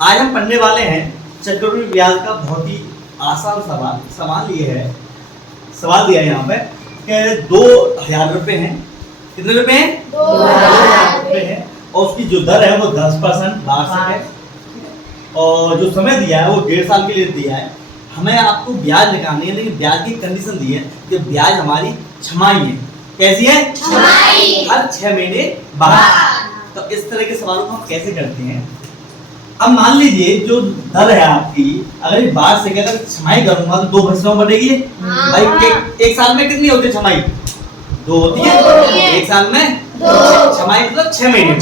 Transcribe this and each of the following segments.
आज हम पढ़ने वाले हैं चक्रवृद्धि ब्याज का बहुत ही आसान सवाल ये है। सवाल दिया है यहाँ पे कि 2000 रुपये हैं। कितने रुपए हैं? 2000 रुपये हैं और उसकी जो दर है वो 10% वार्षिक है और जो समय दिया है वो 1.5 साल के लिए दिया है। हमें आपको ब्याज निकालनी है, लेकिन ब्याज की कंडीशन दी है कि ब्याज हमारी छमाही है। कैसी है? छमाही। हर 6 महीने बाद। तो इस तरह के सवालों को हम कैसे करते हैं? अब मान लीजिए जो दर है आपकी, अगर ये बात से अगर छमाही करूंगा तो 2 हिस्सों में बढ़ेगी। भाई एक साल में कितनी होती है छमाही? 2 होती है। एक साल में 2 छमाही मतलब 6 महीने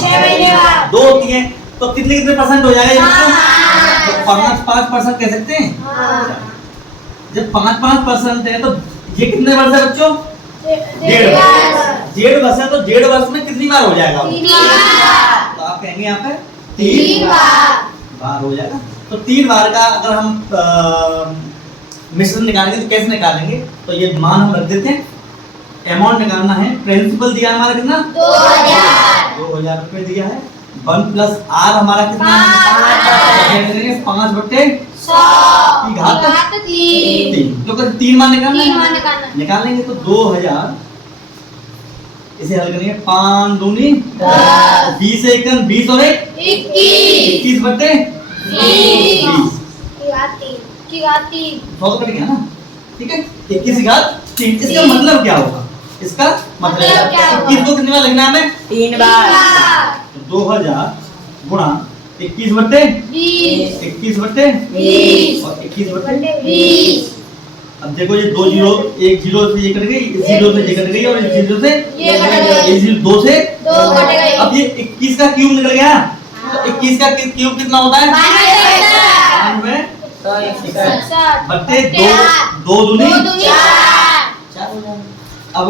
2 होती है। तो कितने परसेंट हो जाएगा? तो 5% कह सकते हैं। जब 5% है तो ये कितने वर्ष है बच्चों? 1.5 वर्ष है। तो 1.5 वर्ष में कितनी बार हो जाएगा? 3 बार। तो आप कहेंगे यहाँ पे 3 बार हो जाएगा। तो 3 बार का अगर हम मिश्रण निकालेंगे तो कैसे निकालेंगे? तो ये मान हम रख देते हैं। अमाउंट निकालना है। प्रिंसिपल दिया हमारा कितना? 2000 रुपए दिया है। 1 प्लस आर हमारा कितना है? 5/100 की घात 3। क्योंकि 3 मान निकाल लेंगे तो 2000 इसे हल करेंगे। 5 दूनी 20 एकन 20 और 21 बटे 20 की घात 3 100 तो कट गया ना। ठीक है, 21 की घात 3। इसका मतलब क्या होगा? इसका मतलब 21 को कितनी बार लिखना है हमें? 3 बार। 2000 गुणा 21 बटे 20 21 बटे 20 और 21 बटे 20। अब देखो ये 2 जीरो, एक जीरो से ये कट गई, इस जीरो से ये कट गई और इस जीरो से ये कट गई, इस जीरो 2 से 2 कट गई। अब ये 21 का क्यूब निकल गया। तो 21 का क्यूब कितना होता है? 92 बटे 2 दूनी 4 हो जाएगा। अब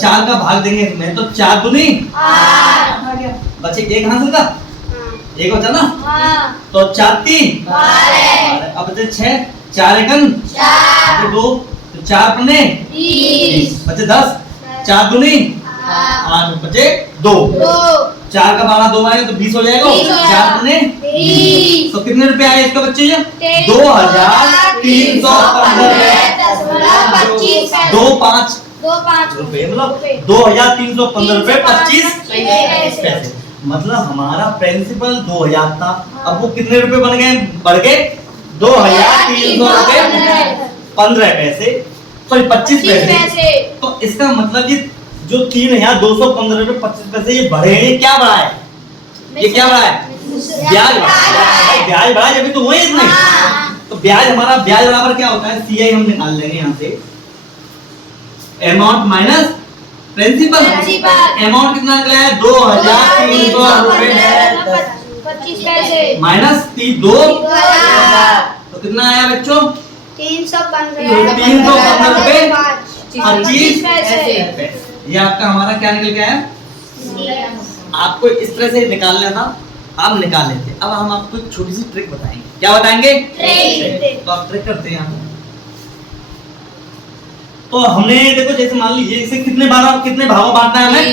4 का भाग देंगे इसमें तो 4 दूनी 8 बचे 1 हासिल का 1 बचा ना। तो 4 3 12। अब बचे 6 4 एकन 4 2 तो 4 पन्ने 20 बचे 10 4 दूनी 8 बचे 2 4 का 12 2 आएगा तो 20 हो जाएगा। 4 पन्ने 20 तो कितने रुपए आए इसका बच्चे? 2315 रुपए मतलब 2315 रुपए 25 पैसे। मतलब हमारा प्रिंसिपल 2000 था, अब वो कितने रुपए बन गए? बढ़ गए 2300 रुपए 15 पैसे, सॉरी 25 पैसे। तो इसका मतलब ये जो 3215 रुपए 25 पैसे ये बढ़े हैं। क्या बढ़ा है? ये क्या बढ़ा है? ब्याज बढ़ा। ब्याज बढ़ा जब तो हुए इतने। तो ब्याज हमारा ब्याज बराबर क्या होता है? CI हम निकाल लेंगे यहाँ से। Amount minus principal. अमाउंट कितना निकला है? 2300 रुपए 25 पैसे माइनस 2 तो कितना आया बच्चों? 315 रुपए 25 पैसे। ये आपका हमारा क्या निकल गया है? आपको इस तरह से निकालना था, आप निकाल लेते। अब हम आपको एक छोटी सी ट्रिक बताएंगे। क्या बताएंगे? तो आप ट्रिक करते हैं। तो हमने देखो जैसे मान लीजिए इसे कितने भागों बांटना है हमें?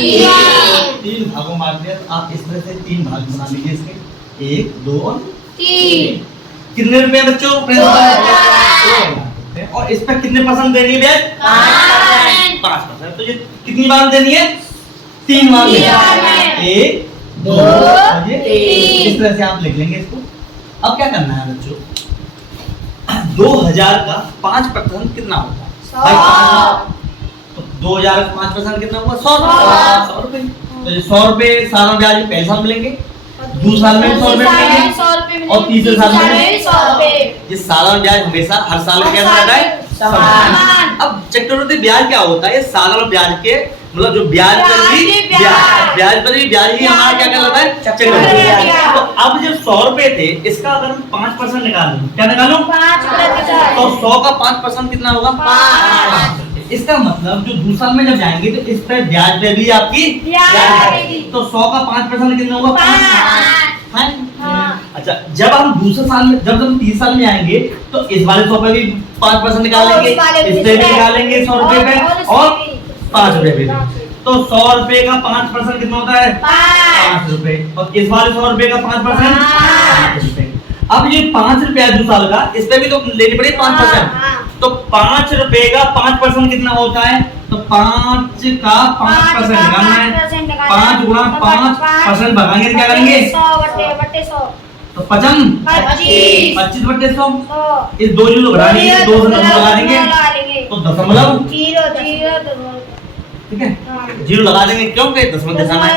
3 भागों बांट दिया। तो आप इस तरह से 3 भाग बना लीजिए इसके 1 2 और 3। कितने रुपए बच्चों? 2000। और इस पर कितने परसेंट देनी है ब्याज? 5%। तो ये कितनी बार देनी है? 3 बार देनी है। 1 2 और ये 3। इस तरह से आप लिख लेंगे इसको। अब क्या करना है बच्चों? 2000 का 5% कितना होगा? तो 2000 का 5% कितना हुआ? 100 रुपए। तो ये 100 रुपए साल में ब्याज पहले साल मिलेंगे, दूसरे साल में 100 रुपए मिलेंगे और तीसरे साल में 100 रुपए। ये सालाना ब्याज हमेशा हर साल में कैसा रहता है? समान। अब चक्रवृद्धि ब्याज क्या होता है? ये सालाना ब्याज के मतलब जो ब्याज पर भी ब्याज ही हमारा क्या कहलाता है? चक्रवृद्धि ब्याज। तो अब जो 100 रुपए थे इसका अगर हम 5% निकाल लूं, क्या निकालूं? 5%। तो 100 का 5% कितना होगा? 5। इसका मतलब जो दूसरे साल में जब जाएंगे तो इस पर ब्याज पे भी आपकी ब्याज। तो 100 का 5% कितना होगा? 5। अच्छा, जब हम दूसरे साल में जब हम 30 साल में आएंगे तो इस वाले 100 पे भी 5% निकालेंगे, इस पे भी निकालेंगे 100 रुपए पे और 5 रुपए पे। तो 100 रुपए का 5% कितना होता है? 5 रुपए। और इस वाले 100 रुपए का 5% 5 रुपए। अब ये 5 रुपया 2 साल का, इस पे भी तो लेनी पड़ेगी 5%। तो 5 रुपए का 5% कितना होता है? तो 5 का 5% निकालना है। 5 गुणा 5% भगाएंगे तो क्या करेंगे? 100/100। तो 25 25/100। इस 2 जीरो घटा देंगे, 2 से दशमलव लगा देंगे तो दशमलव, ठीक है, जीरो लगा देंगे क्योंकि दशमलव दिखाना है।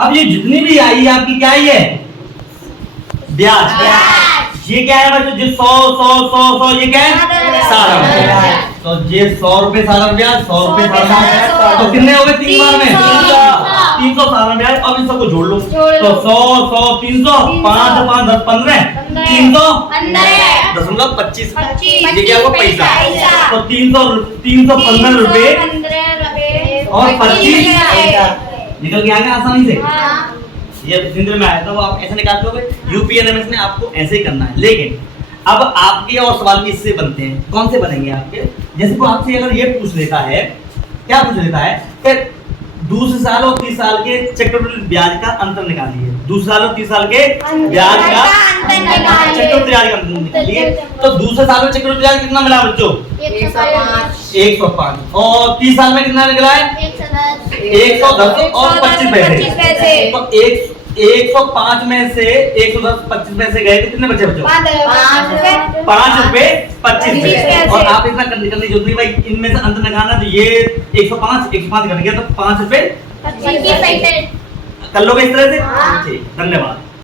अब ये जितनी भी आई आपकी क्या आई है? ब्याज। ये क्या है बच्चों? जी 100 ये क्या है? सारा ब्याज। तो ये 100 रुपए सारा ब्याज, 100 रुपए सारा ब्याज, तो कितने हो गए 3 बार में? 300 सारा ब्याज। अब इन सबको जोड़ लो, तो 100 300 5 5 10 15 300.25। ये क्या हुआ? पैसा। तो 315 रुपए और 25 निकल के आ गया आसानी से। ये सिंधु में आया था, वो आप ऐसे निकालते होगे। यूपीएनएमएस में आपको ऐसे ही करना है। लेकिन अब आपके और सवाल भी इससे बनते हैं। कौन से बनेंगे आपके? जैसे को आपसे अगर ये पूछ लेता है, क्या पूछ लेता है कि दूसरे साल और 30 साल के चक्रवृद्धि ब्याज का अंतर निकालिए। दूसरे साल और 30 साल के ब्याज का चक्रवृद्धि ब्याज का अंतर निकालिए। तो दूसरे साल में चक्रवृद्धि ब्याज कितना मिला बच्चों? 105। और 30 साल में कितना निकला है? 110 और 25 पैसे। तो 105 में से 110 25 पैसे गए तो कितने बचे बच्चों? 5 रुपए 25 पैसे। और आप इतना करने की जरूरत नहीं भाई, इनमें से अंतर निकालना। तो ये 105 घट गया तो 5 रुपए 25 पैसे कर लोगे इस तरह से। धन्यवाद।